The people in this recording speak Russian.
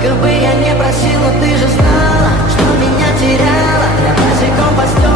Сколько бы я не просил, но ты же знала, что меня теряла. Я босиком по стеклам